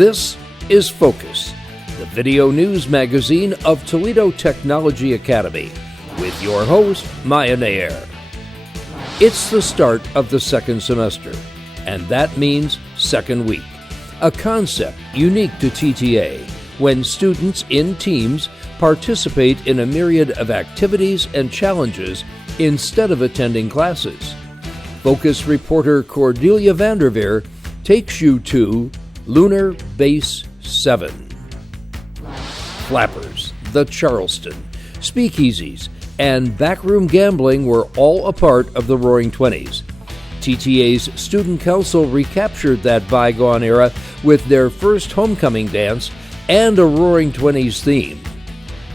This is Focus, the video news magazine of Toledo Technology Academy, with your host, Maya Nair. It's the start of the second semester, and that means second week, a concept unique to TTA when students in teams participate in a myriad of activities and challenges instead of attending classes. Focus reporter Cordelia Van der Veer takes you to Lunar Base 7. Flappers, the Charleston, speakeasies, and backroom gambling were all a part of the Roaring Twenties. TTA's Student Council recaptured that bygone era with their first homecoming dance and a Roaring Twenties theme.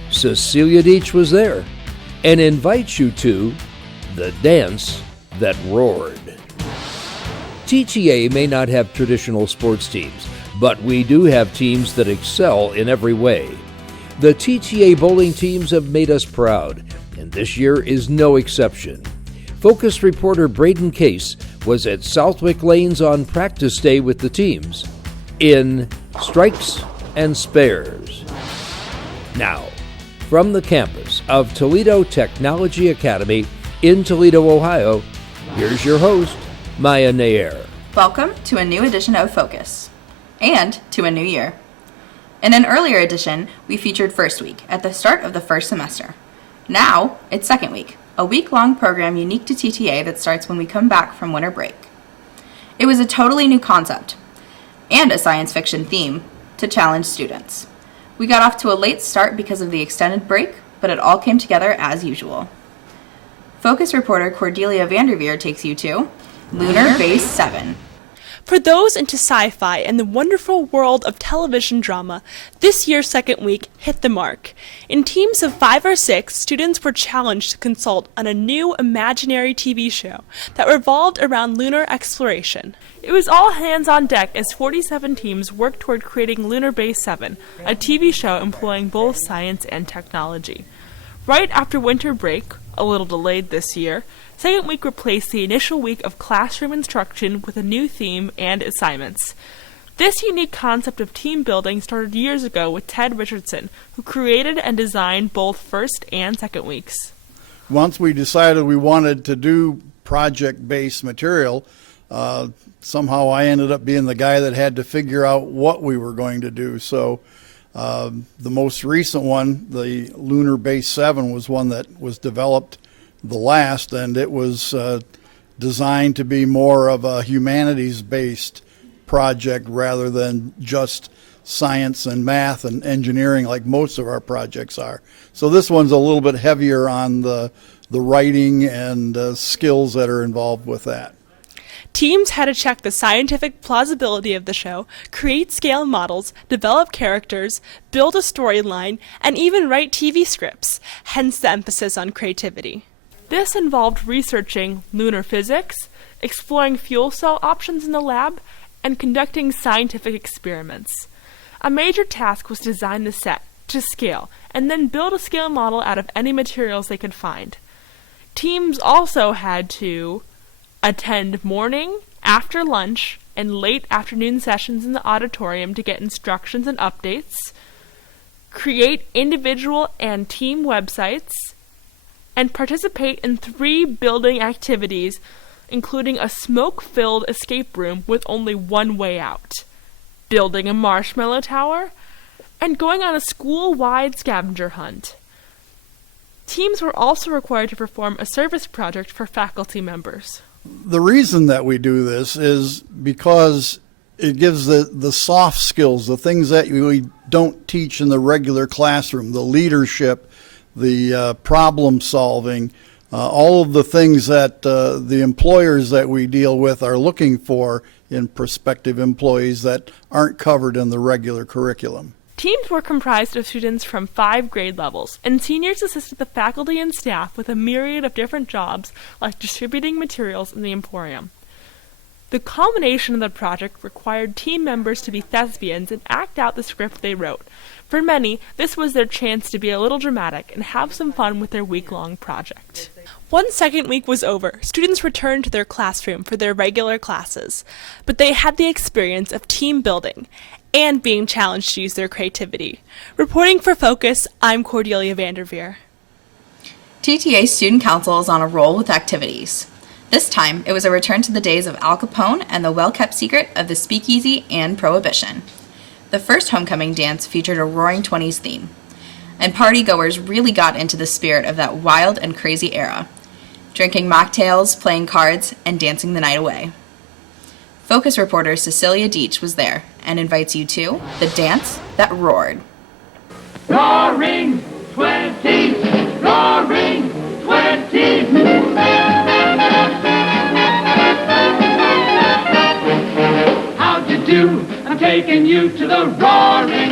Cecilia Dietsch was there and invites you to the dance that roared. TTA may not have traditional sports teams, but we do have teams that excel in every way. The TTA bowling teams have made us proud, and this year is no exception. Focus reporter Braden Case was at Southwyck Lanes on practice day with the teams in Strikes and Spares. Now, from the campus of Toledo Technology Academy in Toledo, Ohio, here's your host, Maya Nair. Welcome to a new edition of Focus, and to a new year. In an earlier edition, we featured First Week at the start of the first semester. Now, it's Second Week, a week-long program unique to TTA that starts when we come back from winter break. It was a totally new concept, and a science fiction theme, to challenge students. We got off to a late start because of the extended break, but it all came together as usual. Focus reporter Cordelia Van der Veer takes you to Lunar Base 7. For those into sci-fi and the wonderful world of television drama, this year's second week hit the mark. In teams of 5 or 6, students were challenged to consult on a new imaginary TV show that revolved around lunar exploration. It was all hands on deck as 47 teams worked toward creating Lunar Base 7, a TV show employing both science and technology. Right after winter break, a little delayed this year, second week replaced the initial week of classroom instruction with a new theme and assignments. This unique concept of team building started years ago with Ted Richardson, who created and designed both first and second weeks. Once we decided we wanted to do project-based material, somehow I ended up being the guy that had to figure out what we were going to do. So the most recent one, the Lunar Base 7, was one that was developed the last, and it was designed to be more of a humanities-based project rather than just science and math and engineering like most of our projects are. So this one's a little bit heavier on the writing and skills that are involved with that. Teams had to check the scientific plausibility of the show, create scale models, develop characters, build a storyline, and even write TV scripts, hence the emphasis on creativity. This involved researching lunar physics, exploring fuel cell options in the lab, and conducting scientific experiments. A major task was to design the set to scale, and then build a scale model out of any materials they could find. Teams also had to attend morning, after lunch, and late afternoon sessions in the auditorium to get instructions and updates, create individual and team websites, and participate in 3 building activities, including a smoke-filled escape room with only one way out, building a marshmallow tower, and going on a school-wide scavenger hunt. Teams were also required to perform a service project for faculty members. The reason that we do this is because it gives the soft skills, the things that we don't teach in the regular classroom, the leadership, the problem solving, all of the things that the employers that we deal with are looking for in prospective employees that aren't covered in the regular curriculum. Teams were comprised of students from 5 grade levels, and seniors assisted the faculty and staff with a myriad of different jobs like distributing materials in the emporium. The culmination of the project required team members to be thespians and act out the script they wrote. For many, this was their chance to be a little dramatic and have some fun with their week-long project. Once second week was over, students returned to their classroom for their regular classes, but they had the experience of team building and being challenged to use their creativity. Reporting for Focus, I'm Cordelia Van der Veer. TTA Student Council is on a roll with activities. This time, it was a return to the days of Al Capone and the well-kept secret of the speakeasy and prohibition. The first homecoming dance featured a Roaring Twenties theme, and party-goers really got into the spirit of that wild and crazy era, drinking mocktails, playing cards, and dancing the night away. Focus reporter Cecilia Dietsch was there and invites you to the dance that roared. Roaring 20s! Roaring 20s! How'd you do? I'm taking you to the Roaring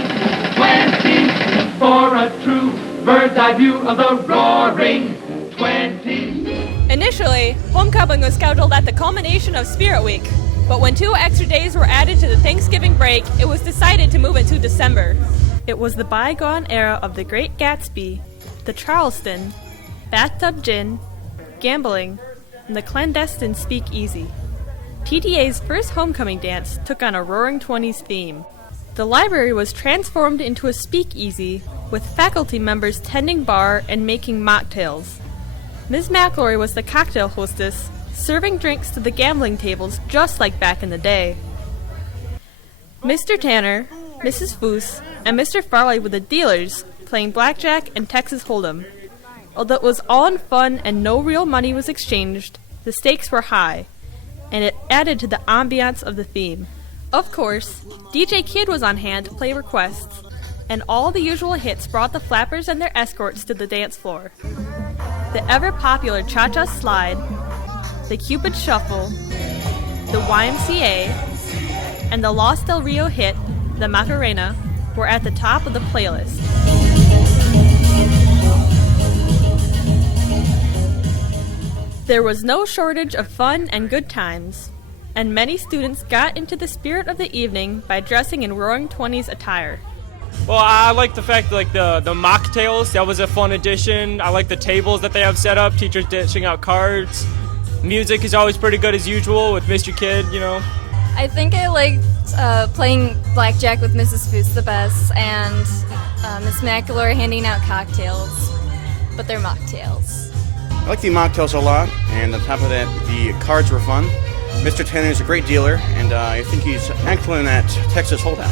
20s for a true bird's eye view of the Roaring 20s. Initially, homecoming was scheduled at the culmination of Spirit Week, but when 2 extra days were added to the Thanksgiving break, it was decided to move it to December. It was the bygone era of the Great Gatsby, the Charleston, bathtub gin, gambling, and the clandestine speakeasy. TTA's first homecoming dance took on a Roaring Twenties theme. The library was transformed into a speakeasy, with faculty members tending bar and making mocktails. Ms. McElroy was the cocktail hostess, serving drinks to the gambling tables just like back in the day. Mr. Tanner, Mrs. Foose, and Mr. Farley were the dealers, playing blackjack and Texas Hold'em. Although it was all in fun and no real money was exchanged, the stakes were high, and it added to the ambiance of the theme. Of course, DJ Kid was on hand to play requests, and all the usual hits brought the flappers and their escorts to the dance floor. The ever-popular Cha-Cha Slide, the Cupid Shuffle, the YMCA, and the Los Del Rio hit, the Macarena, were at the top of the playlist. There was no shortage of fun and good times, and many students got into the spirit of the evening by dressing in Roaring Twenties attire. Well, I like the fact that, the mocktails, that was a fun addition. I like the tables that they have set up, teachers dishing out cards. Music is always pretty good as usual with Mr. Kid, I think I liked playing blackjack with Mrs. Foose the best, and Miss McElroy handing out cocktails, but they're mocktails. I like the mocktails a lot, and on top of that, the cards were fun. Mr. Tanner is a great dealer, and I think he's excellent at Texas Holdout.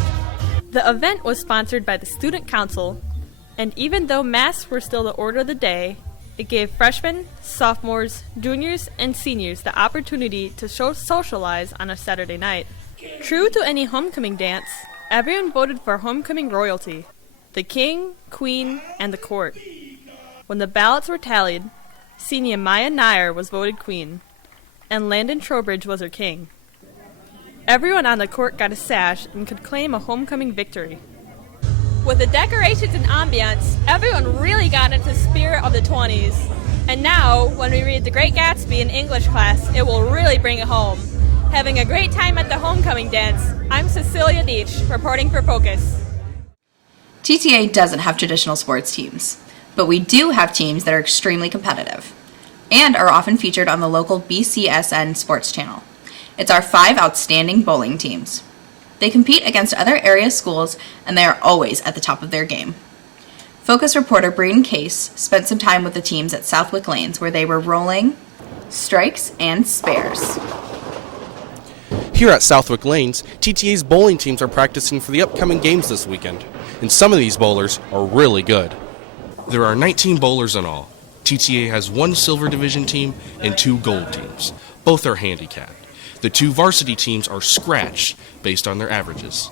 The event was sponsored by the Student Council, and even though masks were still the order of the day, it gave freshmen, sophomores, juniors, and seniors the opportunity to socialize on a Saturday night. True to any homecoming dance, everyone voted for homecoming royalty, the king, queen, and the court. When the ballots were tallied, senior Maya Nair was voted queen, and Landon Trowbridge was her king. Everyone on the court got a sash and could claim a homecoming victory. With the decorations and ambiance, everyone really got into the spirit of the 20s. And now, when we read The Great Gatsby in English class, it will really bring it home. Having a great time at the homecoming dance, I'm Cecilia Dietsch, reporting for Focus. TTA doesn't have traditional sports teams, but we do have teams that are extremely competitive and are often featured on the local BCSN sports channel. It's our 5 outstanding bowling teams. They compete against other area schools, and they are always at the top of their game. Focus reporter Braden Case spent some time with the teams at Southwyck Lanes, where they were rolling strikes and spares. Here at Southwyck Lanes, TTA's bowling teams are practicing for the upcoming games this weekend, and some of these bowlers are really good. There are 19 bowlers in all. TTA has 1 silver division team and 2 gold teams. Both are handicapped. The 2 varsity teams are scratched based on their averages.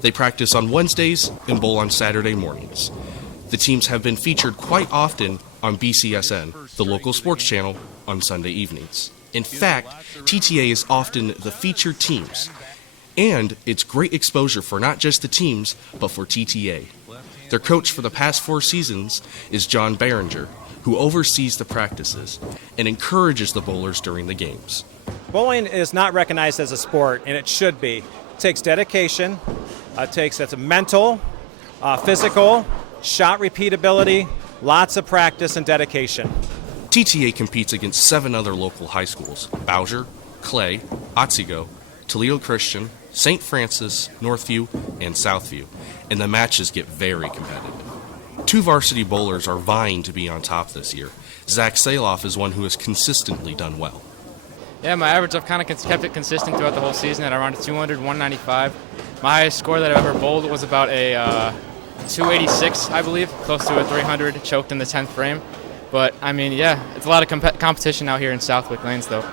They practice on Wednesdays and bowl on Saturday mornings. The teams have been featured quite often on BCSN, the local sports channel, on Sunday evenings. In fact, TTA is often the featured teams, and it's great exposure for not just the teams, but for TTA. Their coach for the past 4 seasons is John Behringer, who oversees the practices and encourages the bowlers during the games. Bowling is not recognized as a sport, and it should be. It takes dedication, it's a mental, physical, shot repeatability, lots of practice and dedication. TTA competes against 7 other local high schools: Bowser, Clay, Otsego, Toledo Christian, St. Francis, Northview, and Southview, and the matches get very competitive. 2 varsity bowlers are vying to be on top this year. Zach Saloff is one who has consistently done well. Yeah, my average, I've kind of kept it consistent throughout the whole season at around 200, 195. My highest score that I've ever bowled was about a 286, I believe, close to a 300, choked in the 10th frame. But, I mean, yeah, it's a lot of competition out here in Southwyck Lanes, though.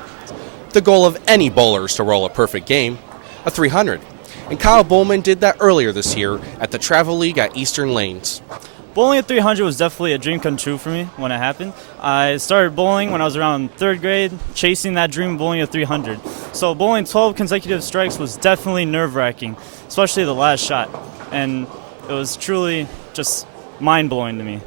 The goal of any bowler is to roll a perfect game, a 300. And Kyle Bowman did that earlier this year at the Travel League at Eastern Lanes. Bowling at 300 was definitely a dream come true for me when it happened. I started bowling when I was around 3rd grade, chasing that dream of bowling at 300. So bowling 12 consecutive strikes was definitely nerve-wracking, especially the last shot. And it was truly just mind-blowing to me.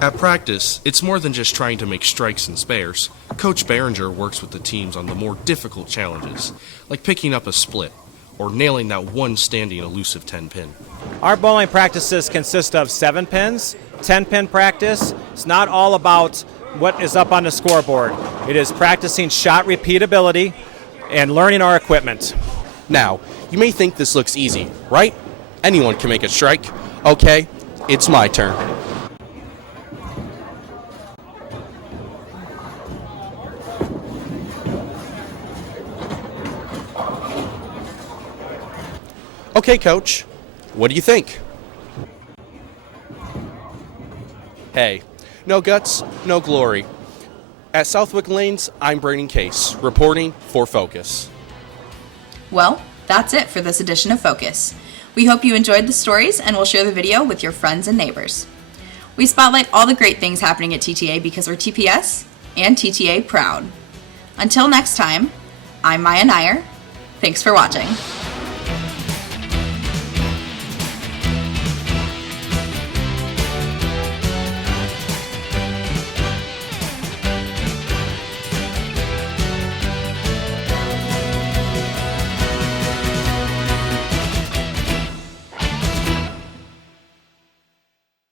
At practice, it's more than just trying to make strikes and spares. Coach Behringer works with the teams on the more difficult challenges, like picking up a split or nailing that one standing elusive 10-pin. Our bowling practices consist of 7 pins, 10-pin practice. It's not all about what is up on the scoreboard. It is practicing shot repeatability and learning our equipment. Now, you may think this looks easy, right? Anyone can make a strike. Okay, it's my turn. Okay, Coach, what do you think? Hey, no guts, no glory. At Southwyck Lanes, I'm Braden Case, reporting for Focus. Well, that's it for this edition of Focus. We hope you enjoyed the stories and will share the video with your friends and neighbors. We spotlight all the great things happening at TTA because we're TPS and TTA proud. Until next time, I'm Maya Nair. Thanks for watching.